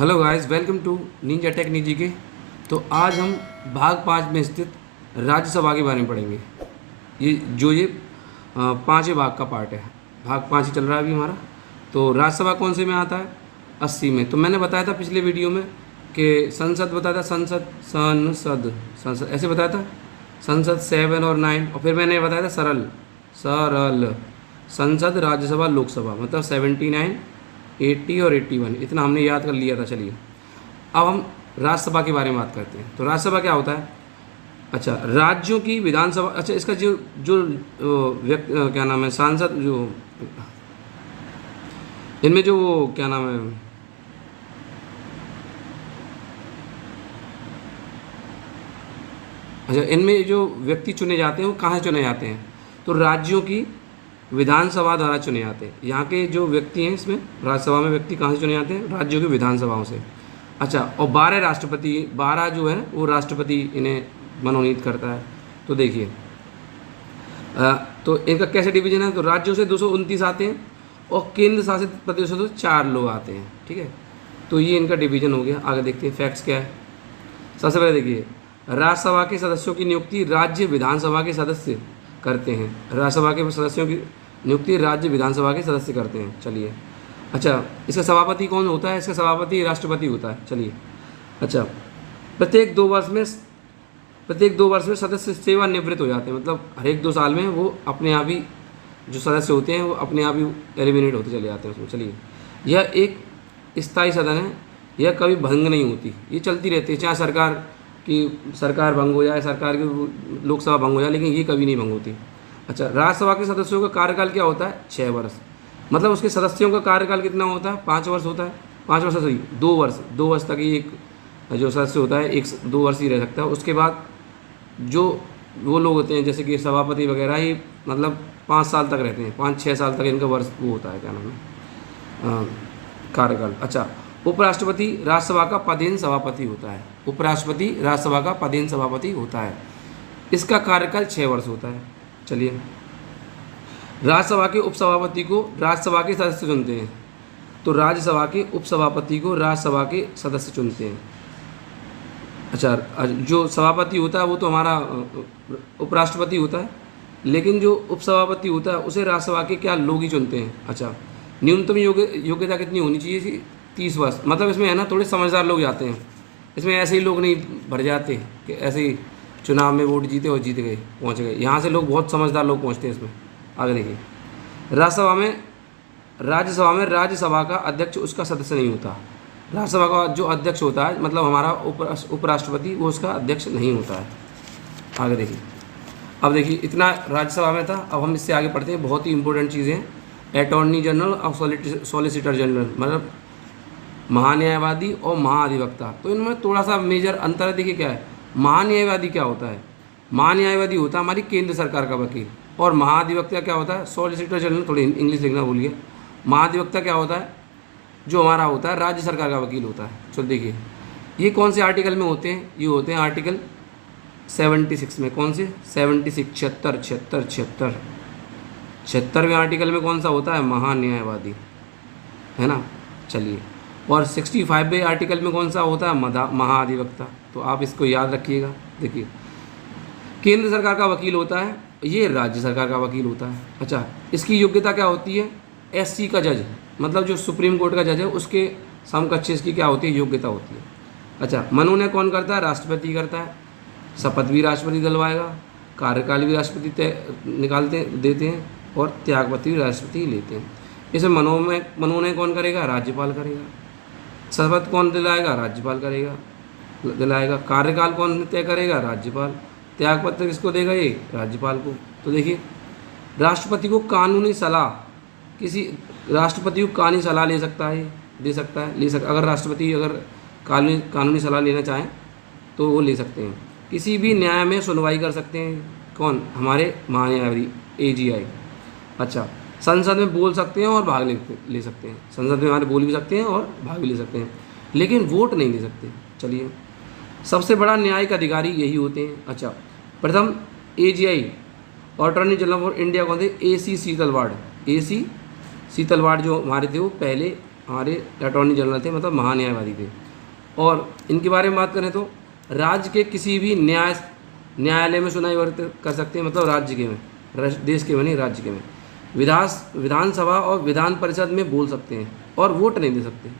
Hello guys, welcome to ninja tech निजी के। तो आज हम भाग 5 में स्थित राज्यसभा के बारे में पढ़ेंगे। ये पाँचवें भाग का पार्ट है। भाग 5 ही चल रहा है अभी हमारा। तो राज्यसभा कौन से में आता है? 80 में। तो मैंने बताया था पिछले वीडियो में कि संसद बताया था, संसद ऐसे बताया था, संसद 7 और 9। और फिर मैंने बताया था सरल संसद, राज्यसभा, लोकसभा, मतलब 79, 80 और 81। इतना हमने याद कर लिया था। चलिए अब हम राज्यसभा के बारे में बात करते हैं। तो राज्यसभा क्या होता है? अच्छा, राज्यों की विधानसभा। अच्छा, इसका जो जो क्या नाम है, सांसद, जो इनमें जो क्या नाम है, अच्छा, इनमें जो व्यक्ति चुने जाते हैं वो कहाँ चुने जाते हैं? तो राज्यों की विधानसभा द्वारा चुने जाते हैं। यहाँ के जो व्यक्ति हैं इसमें राज्यसभा में व्यक्ति कहाँ से चुने जाते हैं? राज्यों की विधानसभाओं से। अच्छा, और 12 राष्ट्रपति, 12 जो है वो राष्ट्रपति इन्हें मनोनीत करता है। तो देखिए, तो इनका कैसे डिवीजन है? तो राज्यों से 229 आते हैं और केंद्र शासित प्रदेशों से 4 लोग आते हैं। ठीक है, तो ये इनका डिवीजन हो गया। आगे देखते हैं फैक्ट्स क्या है। सबसे पहले देखिए, राज्यसभा के सदस्यों की नियुक्ति राज्य विधानसभा के सदस्य करते हैं। राज्यसभा के सदस्यों की नियुक्ति राज्य विधानसभा के सदस्य करते हैं। चलिए, अच्छा, इसका सभापति कौन होता है? इसका सभापति राष्ट्रपति होता है। चलिए, अच्छा, प्रत्येक 2 वर्ष में सदस्य सेवानिवृत्त हो जाते हैं। मतलब हर एक 2 साल में वो अपने आप ही, जो सदस्य होते हैं वो अपने आप ही एलिमिनेट होते चले जाते हैं उसमें। चलिए, यह एक स्थायी सदन है, यह कभी भंग नहीं होती, ये चलती रहती है, चाहे सरकार भंग हो जाए, सरकार की लोकसभा भंग हो जाए, लेकिन ये कभी नहीं भंग होती। अच्छा, राज्यसभा के सदस्यों का कार्यकाल क्या होता है? 6 वर्ष। मतलब उसके सदस्यों का कार्यकाल कितना होता है? 5 वर्ष होता है। 5 वर्ष सही, 2 वर्ष तक ही एक जो सदस्य होता है 2 वर्ष ही रह सकता है। उसके बाद जो वो लोग होते हैं जैसे कि सभापति वगैरह, ये मतलब 5 साल तक रहते हैं, 5-6 साल तक इनका वर्ष वो होता है, क्या नाम है, कार्यकाल। अच्छा, उपराष्ट्रपति राज्यसभा का पदेन सभापति होता है। उपराष्ट्रपति राज्यसभा का पदेन सभापति होता है। इसका कार्यकाल 6 वर्ष होता है। चलिए, राज्यसभा के उपसभापति को राज्यसभा के सदस्य चुनते हैं। तो राज्यसभा के उपसभापति को राज्यसभा के सदस्य चुनते हैं। अच्छा, जो सभापति होता है वो तो हमारा उपराष्ट्रपति होता है, लेकिन जो उपसभापति होता है उसे राज्यसभा के क्या लोग ही चुनते हैं। अच्छा, न्यूनतम योग्यता कितनी होनी चाहिए? 30 वर्ष। मतलब इसमें है ना, थोड़े समझदार लोग जाते हैं इसमें, ऐसे ही लोग नहीं भर जाते कि ऐसे ही चुनाव में वोट जीते और जीत गए, पहुंच गए। यहाँ से लोग, बहुत समझदार लोग पहुंचते हैं इसमें। आगे देखिए, राज्यसभा में राज्यसभा का अध्यक्ष उसका सदस्य नहीं होता। राज्यसभा का जो अध्यक्ष होता है, मतलब हमारा उपराष्ट्रपति, वो उसका अध्यक्ष नहीं होता है। आगे देखिए, अब देखिए, इतना राज्यसभा में था। अब हम इससे आगे पढ़ते हैं, बहुत ही इंपॉर्टेंट चीज़ें हैं। अटॉर्नी जनरल और सॉलिसिटर जनरल, मतलब महान्यायवादी और महाधिवक्ता। तो इनमें थोड़ा सा मेजर अंतर है। देखिए क्या है, महान्यायवादी क्या होता है? महान्यायवादी होता है हमारी केंद्र सरकार का वकील। और महाधिवक्ता क्या होता है? सॉलिसिटर जनरल, थोड़ी इंग्लिश लिखना भूलिए। महाधिवक्ता क्या होता है? जो हमारा होता है राज्य सरकार का वकील होता है। चलो देखिए, ये कौन से आर्टिकल में होते हैं? ये होते हैं आर्टिकल 76 में। कौन से? 76, 76वें आर्टिकल में कौन सा होता है? महान्यायवादी, है ना। चलिए, और 65वें आर्टिकल में कौन सा होता है? महाधिवक्ता। तो आप इसको याद रखिएगा। देखिए, केंद्र सरकार का वकील होता है, ये राज्य सरकार का वकील होता है। अच्छा, इसकी योग्यता क्या होती है? SC का जज, मतलब जो सुप्रीम कोर्ट का जज है, उसके समकक्ष इसकी क्या होती है? योग्यता होती है। अच्छा, मनोनयन कौन करता है? राष्ट्रपति करता है। शपथ भी राष्ट्रपति दिलवाएगा, कार्यकाल भी राष्ट्रपति देते हैं, और त्यागपत्र भी राष्ट्रपति लेते हैं। इसे मनोनयन कौन करेगा? राज्यपाल करेगा। शपथ कौन दिलाएगा? राज्यपाल दिलाएगा। कार्यकाल कौन तय करेगा? राज्यपाल। त्यागपत्र किसको देगा? ये राज्यपाल को। तो देखिए, राष्ट्रपति को कानूनी सलाह, किसी राष्ट्रपति को कानूनी सलाह ले सकता है, अगर राष्ट्रपति कानूनी सलाह लेना चाहें तो वो ले सकते हैं। किसी भी न्याय में सुनवाई कर सकते हैं। कौन? हमारे महान्यायवादी, AGI। अच्छा, संसद में बोल सकते हैं और भाग ले सकते हैं। संसद में हमारे बोल भी सकते हैं और भाग भी ले सकते हैं, लेकिन वोट नहीं दे सकते। चलिए, सबसे बड़ा न्यायिक अधिकारी यही होते हैं। अच्छा, प्रथम AGI, attorney general of India कौन थे? AC शीतलवाड़। AC शीतलवाड़ जो हमारे थे, वो पहले हमारे अटॉर्नी जनरल थे, मतलब महान्यायवादी थे। और इनके बारे में बात करें तो राज्य के किसी भी न्यायालय में सुनवाई कर सकते हैं, मतलब राज्य के में, देश के में नहीं, राज्य के में। विधानसभा और विधान परिषद में बोल सकते हैं और वोट नहीं दे सकते।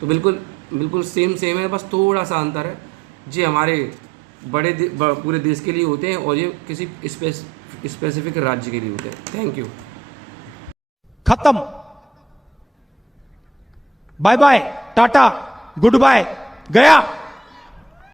तो बिल्कुल सेम है, बस थोड़ा सा अंतर है। ये हमारे पूरे देश के लिए होते हैं और ये किसी स्पेसिफिक राज्य के लिए होते हैं। Thank you. खत्म। Bye bye, tata, good bye, गया।